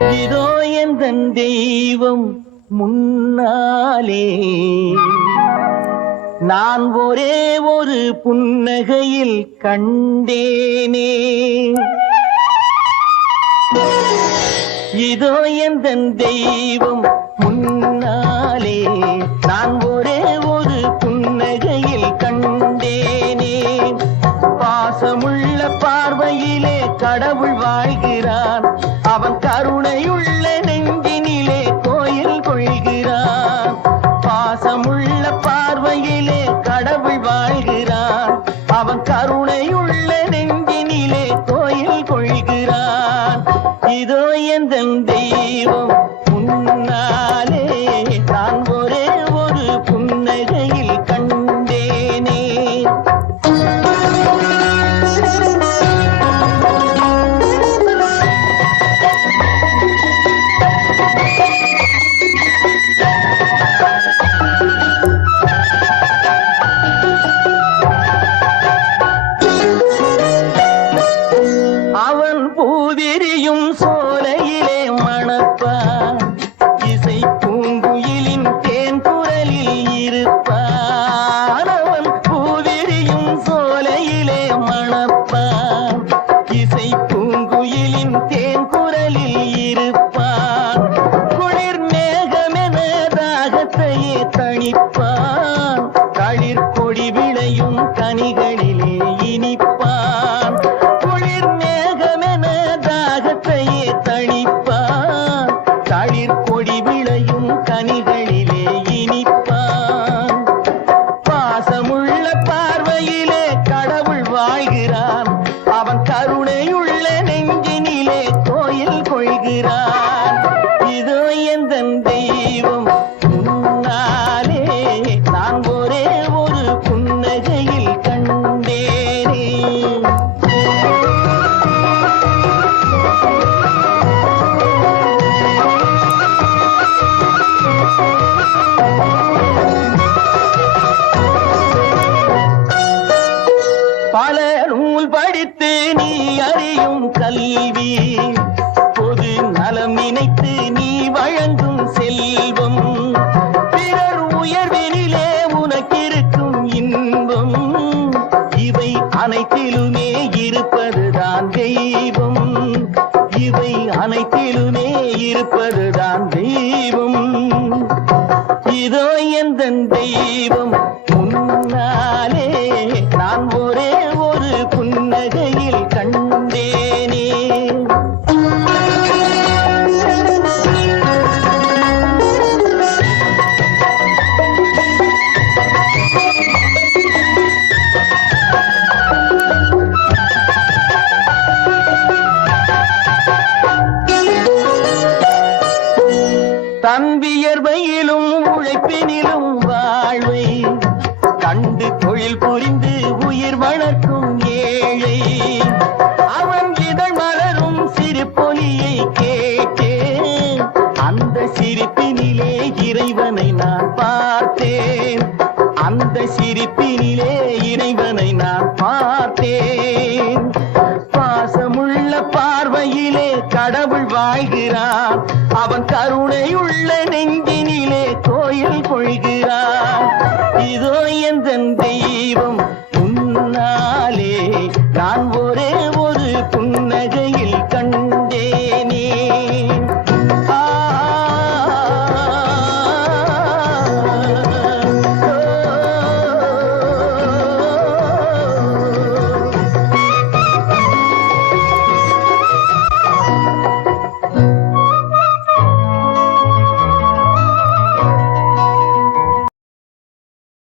இதோ எந்தன் தெய்வம் முன்னாலே நான் ஒரே ஒரு புன்னகையில் கண்டேனே. இதோ எந்தன் தெய்வம் முன்னாலே நான் ஒரே ஒரு புன்னகையில் கண்டேனே. பாசமுள்ள பார்வையிலே கடவுள் வாழ்கிறான், அவன் கருணையுள்ள நெஞ்சினிலே கோயில் கொள்கிறான். பாசமுள்ள பார்வையிலே கடவுள் வாழ்கிறான், அவன் கருணையுள்ள நெஞ்சினிலே கோயில் கொள்கிறான். இதோ எந்தன் தெய்வம் முன்னாலே நான் ஒரே ஒரு புன்னகையில் கண்டேனே. அவன் பூவிரியும் சோலையிலே மணப்பான், இசை பூங்குயிலின் தேன் குரலில் இருப்பான். அவன் பூவிரியும் சோலையிலே மணப்பான், இசை பூங்குயிலின் தேன் குரலில் இருப்பான். குளிர் மேகமென தாகத்தையே தணிப்பான், களிர் கொடி விளையும் கனிகளிலே இனிப்பான். குளிர் மேகமென தாகத்தையே தணிப்பான், களிர் கொடி விளையும் கனிகளிலே இனிப்பான். பாசமுள்ள பார்வையிலே கடவுள் வாழ்கிறான், அவன் கருணையுள்ள நெஞ்சினிலே கோயில் கொள்கிறான். இதோ எந்தன் தெய்வம் முன்னாலே நான் ஒரே ஒரு புன்னகையில் கண்டேனே. பல நூல் படித்து நீ அறியும் கல்வி, பொது நலம் நினைத்து நீ வழங்கும் செல்வம், பிறர் உயர்வினிலே உனக்கிருக்கும் இன்பம், இவை அனைத்திலுமே இருப்பதுதான் தெய்வம், இவை அனைத்திலுமே இருப்பதுதான் தெய்வம். இதோ எந்தன் தெய்வம் முன்னாலே நான் ஒரே ஒரு புன்னகையில் கண்டேனே. தன்வியர்வையிலும் உழைப்பினிலும் வாழ்வை கண்டு தொழில் புரிந்து உயிர் வளர்க்கும் ஏழை, அவன் இதழ் மலரும் சிரிப்பொலியை கேட்டேன், அந்த சிரிப்பினிலே இறைவனை நான் பார்த்தேன், அந்த சிரிப்பினிலே இறைவனை நான் பார்த்தேன். பாசமுள்ள பார்வையிலே கடவுள் வாழ்கிறான், அவன் கருணையுள்ள நெஞ்சி